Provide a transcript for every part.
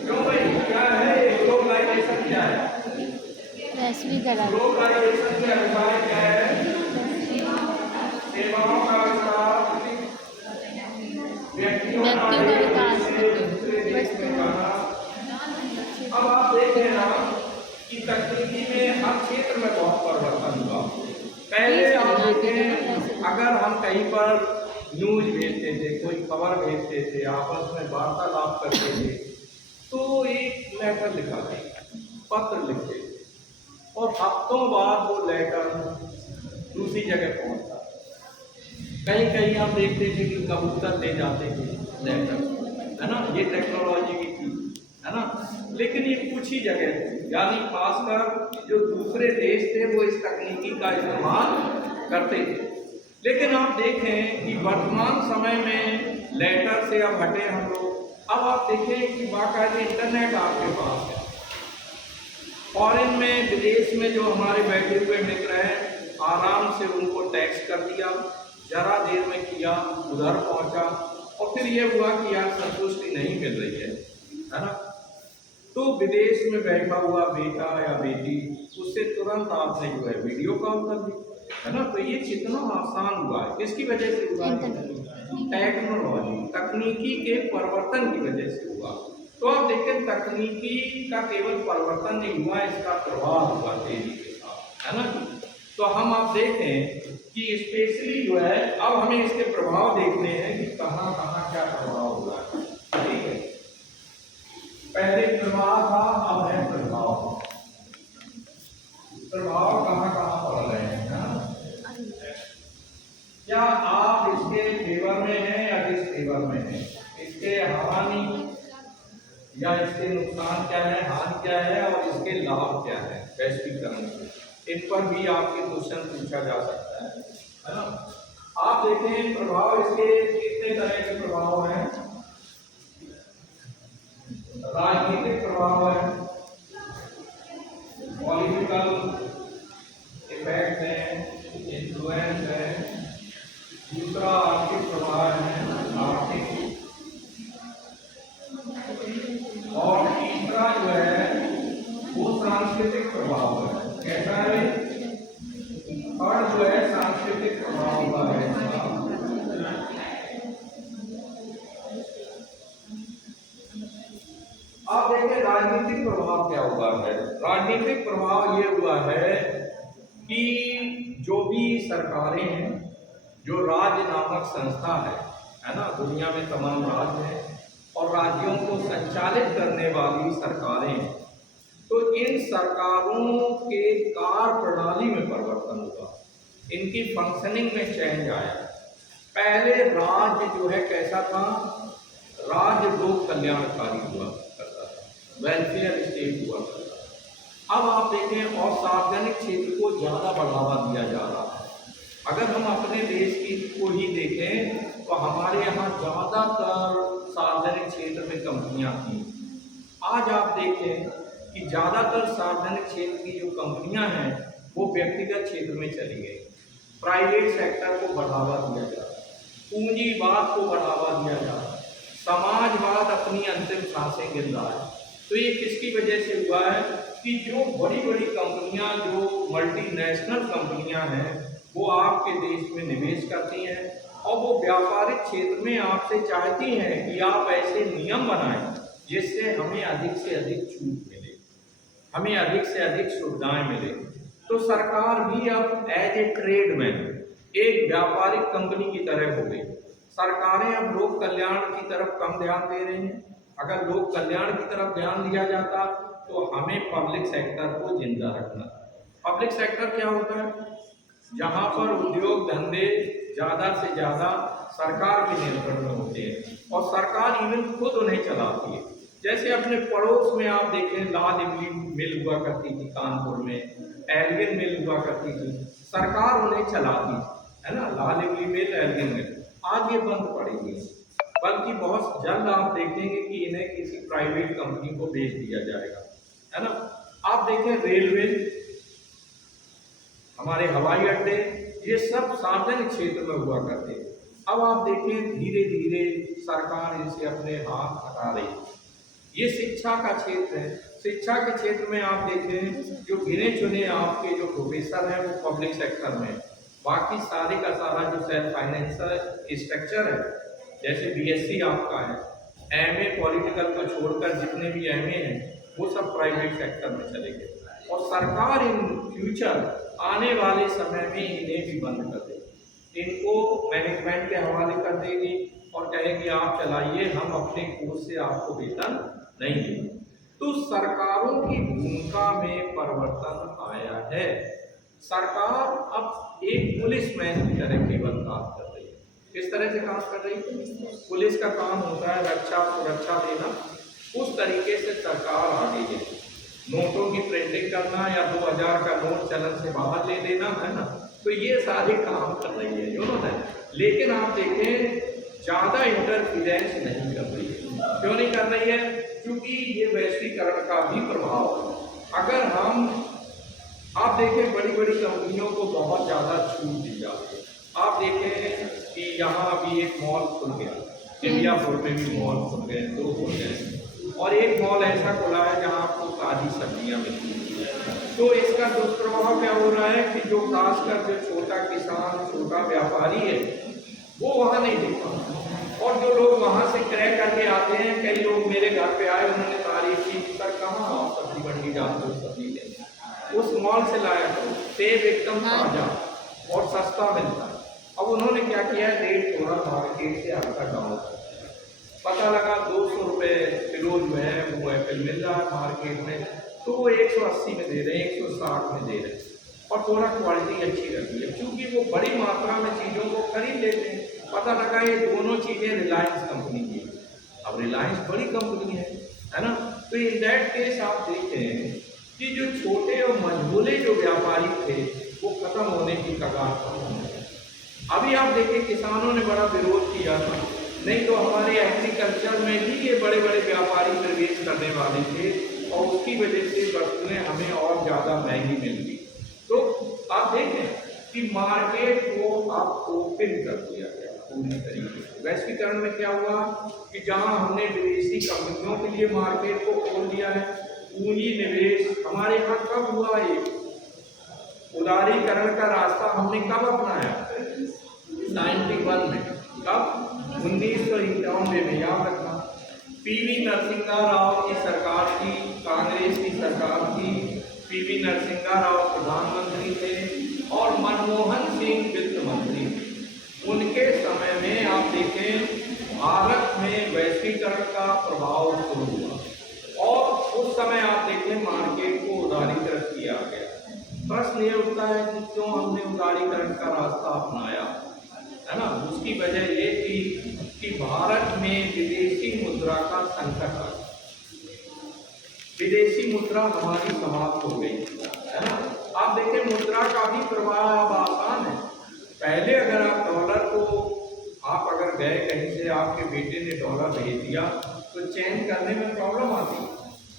क्यों भाई, क्या है ग्लोबलाइजेशन? क्या है वैश्वीकरण? ग्लोबलाइजेशन के अनुसार क्या है? सेवाओं का विस्तार, व्यक्तियों का एक देश से दूसरे देश में जाना। अब आप देखें ना कि तकनीकी में हर क्षेत्र में बहुत परिवर्तन हुआ। पहले आप देखें, अगर हम कहीं पर न्यूज भेजते थे, कोई खबर भेजते थे, आपस में वार्तालाप करते थे, तो एक लेटर लिखा था, पत्र लिखते थे, और हफ्तों बाद वो लेटर दूसरी जगह पहुंचता। कहीं कहीं आप देखते थे कि कबूतर ले जाते थे लेटर, है ना, ये टेक्नोलॉजी की थी, है ना। लेकिन ये कुछ ही जगह थी, यानी खासकर जो दूसरे देश थे वो इस तकनीकी का इस्तेमाल करते थे। लेकिन आप देखें कि वर्तमान समय में लेटर से अब हटे हम लोग, अब आप देखें कि बाकायदे इंटरनेट आपके पास है। फॉरेन में, विदेश में जो हमारे बैठे हुए मित्र हैं, आराम से उनको टेक्स्ट कर दिया, जरा देर में किया, उधर पहुंचा, और फिर ये हुआ कि यार संतुष्टि नहीं मिल रही है ना, तो विदेश में बैठा हुआ बेटा या बेटी, उससे तुरंत आपने जो है वीडियो कॉल कर दी, है ना। तो ये कितना आसान हुआ है, किसकी वजह से हुआ? टेक्नोलॉजी, तकनीकी के परिवर्तन की वजह से हुआ। तो आप देखें, तकनीकी का केवल परिवर्तन नहीं हुआ, इसका प्रभाव हुआ तेजी के साथ, है ना। तो हम आप देखें कि स्पेशली जो है, अब हमें इसके प्रभाव देखने हैं कि कहाँ कहाँ क्या प्रभाव हुआ है, ठीक है। पहले प्रभाव था, अब है प्रभाव। प्रभाव कहाँ कहाँ पड़ रहे हैं ना? क्या आप इसके फेवर में हैं या डिसफेवर में हैं? इसके हानि या इसके नुकसान क्या है, हानि क्या है, और इसके लाभ क्या है वैश्वीकरण के? इन पर भी आपके क्वेश्चन पूछा जा सकता है ना। आप देखें प्रभाव, इसके कितने तरह के प्रभाव हैं? राजनीतिक प्रभाव है, पॉलिटिकल इफेक्ट है, इन्फ्लुएंस है। दूसरा आर्थिक प्रभाव है, आर्थिक, और तीसरा जो है वो सांस्कृतिक प्रभाव है। कैसा है? और जो है सांस्कृतिक प्रभाव हुआ है। आप देखिए राजनीतिक प्रभाव क्या हुआ है। राजनीतिक प्रभाव ये हुआ है कि जो भी सरकारें हैं, जो राज्य नामक संस्था है ना, दुनिया में तमाम राज्य हैं और राज्यों को संचालित करने वाली सरकारें हैं, तो इन सरकारों के कार्य प्रणाली में परिवर्तन हुआ, इनकी फंक्शनिंग में चेंज आया। पहले राज्य जो है कैसा था? राज्य लोक कल्याणकारी हुआ करता था, वेलफेयर स्टेट हुआ करता था। अब आप देखें, और सार्वजनिक क्षेत्र को ज़्यादा बढ़ावा दिया जा रहा है। अगर हम अपने देश की को ही देखें तो हमारे यहाँ ज़्यादातर सार्वजनिक क्षेत्र में कंपनियाँ थी। आज आप देखें कि ज़्यादातर सार्वजनिक क्षेत्र की जो कंपनियाँ हैं वो व्यक्तिगत क्षेत्र में चली गई। प्राइवेट सेक्टर को बढ़ावा दिया जा रहा है, पूंजीवाद को बढ़ावा दिया जा रहा है, समाजवाद अपनी अंतिम सांसें गिन रहा है। तो ये किसकी वजह से हुआ है कि जो बड़ी बड़ी कंपनियां, जो मल्टीनेशनल कंपनियां हैं, वो आपके देश में निवेश करती हैं और वो व्यापारिक क्षेत्र में आपसे चाहती हैं कि आप ऐसे नियम बनाएं जिससे हमें अधिक से अधिक छूट मिले, हमें अधिक से अधिक सुविधाएं मिले। तो सरकार भी अब एज ए ट्रेडमैन, एक व्यापारिक कंपनी की तरह हो गई। सरकारें अब लोक कल्याण की तरफ कम ध्यान दे रही हैं। अगर लोक कल्याण की तरफ ध्यान दिया जाता तो हमें पब्लिक सेक्टर को जिंदा रखना। पब्लिक सेक्टर क्या होता है? जहाँ पर उद्योग धंधे ज़्यादा से ज़्यादा सरकार के नियंत्रण में होते हैं और सरकार इवन खुद उन्हें चलाती है। जैसे अपने पड़ोस में आप देखें, लाल इमली मिल हुआ करती थी कानपुर में, एल्गिन मिल हुआ करती थी, सरकार उन्हें चलाती है ना, लाल इमली मिल, एल्गिन मिल। आज ये बंद पड़ेगी, बल्कि बहुत जल्द आप देखेंगे कि इन्हें किसी प्राइवेट कंपनी को बेच दिया जाएगा, है ना। आप देखें रेलवे, हमारे हवाई अड्डे, ये सब सार्वजनिक क्षेत्र में हुआ करते हैं। अब आप देखें धीरे धीरे सरकार इनसे अपने हाथ हटा रही है। ये शिक्षा का क्षेत्र है। शिक्षा के क्षेत्र में आप देखें जो गिने चुने आपके जो प्रोफेसर हैं वो पब्लिक सेक्टर में, बाकी सारे का सारा जो सेल्फ फाइनेंशियल स्ट्रक्चर है, जैसे बीएससी आपका है, एमए पॉलिटिकल को छोड़कर जितने भी एमए हैं वो सब प्राइवेट सेक्टर में चले गए। और सरकार इन फ्यूचर आने वाले समय में इन्हें भी बंद कर देगी, इनको मैनेजमेंट के हवाले कर देगी और कहेगी आप चलाइए, हम अपने कोर्स से आपको वेतन नहीं देंगे। तो सरकारों की भूमिका में परिवर्तन आया है। सरकार अब एक पुलिसमैन की तरह केवल काम कर रही है। किस तरह से काम कर रही है? पुलिस का काम होता है रक्षा सुरक्षा देना, उस तरीके से सरकार आ गई है। नोटों की प्रिंटिंग करना या 2000 का नोट चलन से बाहर ले लेना, है ना, तो ये सारे काम कर रही है उन्होंने। लेकिन आप देखें ज्यादा इंटरफियरेंस नहीं कर रही है। क्यों नहीं कर रही है? क्योंकि ये वैश्वीकरण का भी प्रभाव है। अगर हम आप देखें बड़ी बड़ी कंपनियों को बहुत ज्यादा छूट दी जाती है। आप देखें कि यहाँ अभी एक मॉल खुल गया, इंडियापुर में भी मॉल खुल गए, 2 खुल गए, और एक मॉल ऐसा खुला है जहाँ आपको ताजी सब्जियाँ मिलती हैं। तो इसका दुष्प्रभाव क्या हो रहा है कि जो खासकर जो छोटा किसान छोटा व्यापारी है वो वहाँ नहीं दिख पाता, और जो लोग वहाँ से क्रय करके आते हैं, कई लोग मेरे घर पे आए, उन्होंने तारीफ की, सर कहाँ आप सब्जी मंडी जाते हो सब्जी लेने, उस मॉल से लाया करो, सेब एकदम ताजा और सस्ता मिलता है। अब उन्होंने क्या किया, रेट थोड़ा मार्केट से हल्का डाउन, पता लगा 200 रुपये किलो जो है वो एप्पल मिल रहा है मार्केट में, तो वो 180 में दे रहे हैं, 160 में दे रहे हैं, और थोड़ा क्वालिटी अच्छी रहती है, क्योंकि वो बड़ी मात्रा में चीज़ों को खरीद लेते हैं। पता लगा ये दोनों चीज़ें रिलायंस कंपनी की। अब रिलायंस बड़ी कंपनी है ना, तो इन दैट केस आप देखें कि जो छोटे और मझोले जो व्यापारी थे वो खत्म होने की कगार पर हैं। अभी आप देखिए किसानों ने बड़ा विरोध किया था, नहीं तो हमारे एग्रीकल्चर में भी ये बड़े बड़े व्यापारी प्रवेश करने वाले थे और उसकी वजह से वस्तुएं हमें और ज़्यादा महंगी मिलती। तो आप देखें कि मार्केट को आप ओपन कर दिया गया पूरी तरीके से। वैश्वीकरण में क्या हुआ कि जहां हमने विदेशी कंपनियों के लिए मार्केट को खोल दिया है, पूंजी निवेश हमारे यहाँ कब हुआ? ये उदारीकरण का रास्ता हमने कब अपनाया? 91 में। कब? 1991 में, याद रखना। पीवी नरसिम्हा राव की सरकार थी, कांग्रेस की सरकार थी, पीवी नरसिम्हा राव प्रधानमंत्री थे और मनमोहन सिंह वित्त मंत्री थे। उनके समय में आप देखें भारत में वैश्वीकरण का प्रभाव शुरू हुआ और उस समय आप देखें मार्केट को उदारीकृत किया गया। प्रश्न ये उठता है कि क्यों हमने उदारीकरण का रास्ता अपनाया, है ना? उसकी वजह ये थी कि भारत में विदेशी मुद्रा का संकट आ गया, विदेशी मुद्रा हमारी समाप्त हो गई, है ना? आप देखें मुद्रा का भी प्रवाह अब आसान है। पहले अगर आप डॉलर को आप अगर गए कहीं से आपके बेटे ने डॉलर भेज दिया तो चेंज करने में प्रॉब्लम आती।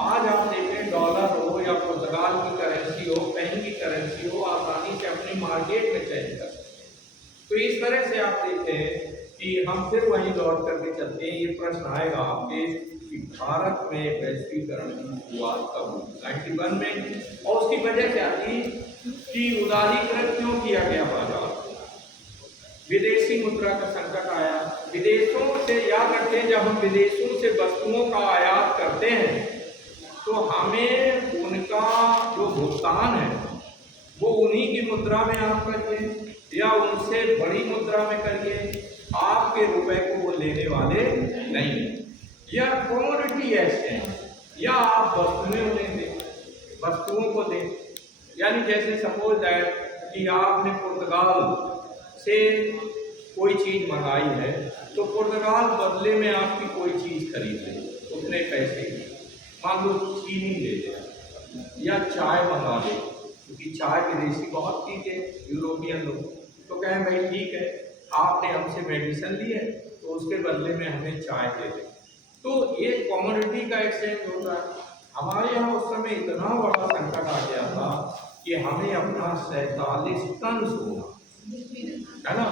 आज आप देखें डॉलर हो या पुर्तगाल की करेंसी हो, कहीं की करेंसी हो, आसानी से अपनी मार्केट में चेंज कर सकते। तो इस तरह से आप देखें कि हम फिर वहीं लौट करके चलते हैं। ये प्रश्न आएगा आपके कि भारत में वैश्वीकरण की शुरुआत कब हुई? 91 में। और उसकी वजह क्या थी कि उदारीकृत क्यों किया गया बाजार? विदेशी मुद्रा का संकट आया। विदेशों से याद रखें, जब हम विदेशों से वस्तुओं का आयात करते हैं तो हमें उनका जो भुगतान है वो उन्हीं की मुद्रा में आप करिए या उनसे बड़ी मुद्रा में करिए, आपके रुपए को वो लेने वाले नहीं। या कमोडिटी एक्सचेंज, या आप वस्तुएं उन्हें दें, वस्तुओं को दें। यानी जैसे सपोज दैट कि आपने पुर्तगाल से कोई चीज़ मंगाई है तो पुर्तगाल बदले में आपकी कोई चीज़ खरीद ले, उतने पैसे मान लो चीनी ले ले या चाय मंगा ले, क्योंकि चाय विदेशी बहुत पीते यूरोपियन लोग, तो कहें भाई ठीक है आपने हमसे मेडिसिन ली है तो उसके बदले में हमें चाय दे दें। तो ये कमोडिटी का एक्सचेंज होता है। हमारे यहाँ उस समय इतना बड़ा संकट आ गया था कि हमें अपना 47 टन सोना, है ना,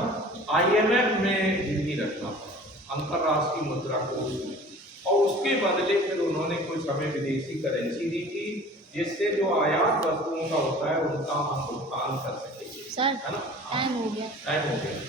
IMF में गिरवी रखना, अंतर्राष्ट्रीय मुद्रा कोष में। और उसके बदले फिर उन्होंने कुछ हमें विदेशी करेंसी दी थी, जिससे जो आयात वस्तुओं का होता है उनका हम भुगतान कर सकेंगे, सर है ना। टाइम हो गया। टाइम हो गया।